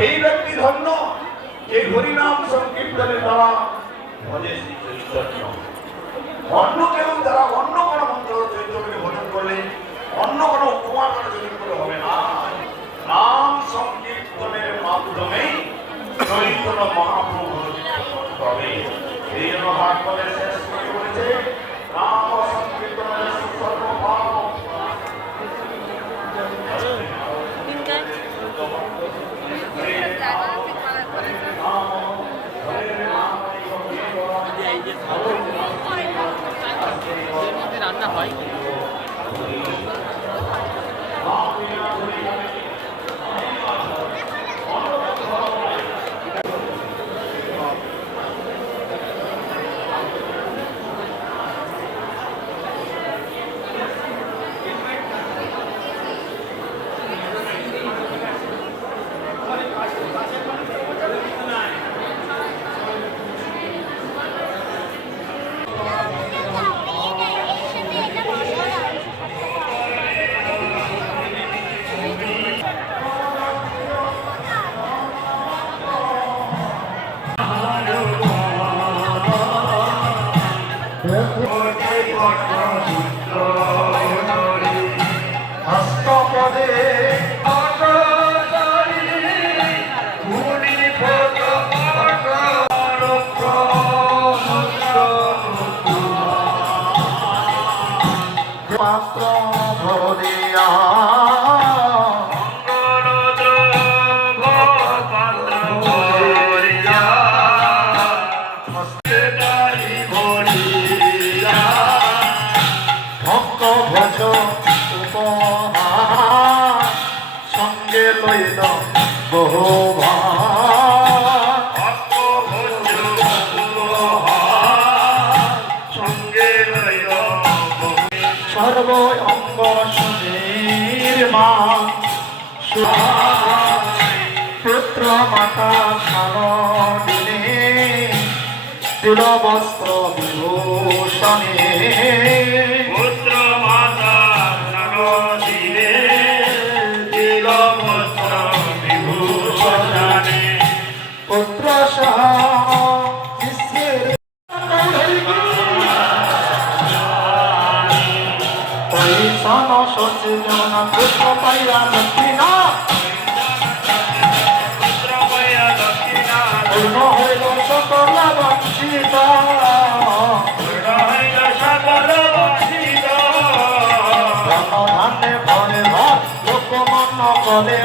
এই ব্যক্তি ধন্য যে হরিনাম সংকীর্তনের দ্বারা ভজে শ্রী চৈতন্য। অন্য কেউ যারা অন্য কোনো মন্ত্র চৈতন্যকে ভজন করলে, অন্য কোনো উপমা করে জোগাড় করে হবে না। নাম সংকীর্তনের মাধ্যমেই চৈতন্য মহাপ্রভু হবে। এই জন্য ভাগবতের শেষ করে বলেছে, নাম সংকীর্তনের সর্বভাব। রান্না হয় সঙ্গে লইল বহু সঙ্গে লইল সর্ব অঙ্গ সুধীর মা পুত্র মাতা দিনে দিল বস্ত্র বিভূষণে পুত্র মাতা দিনে দিল বস্ত্র বিভূষণে পুত্র সহ সচেতন পুত্র পাইয়া দক্ষিণা পূর্ণ হইল সকল বঞ্চিত ধানে ভরে লোকমন করে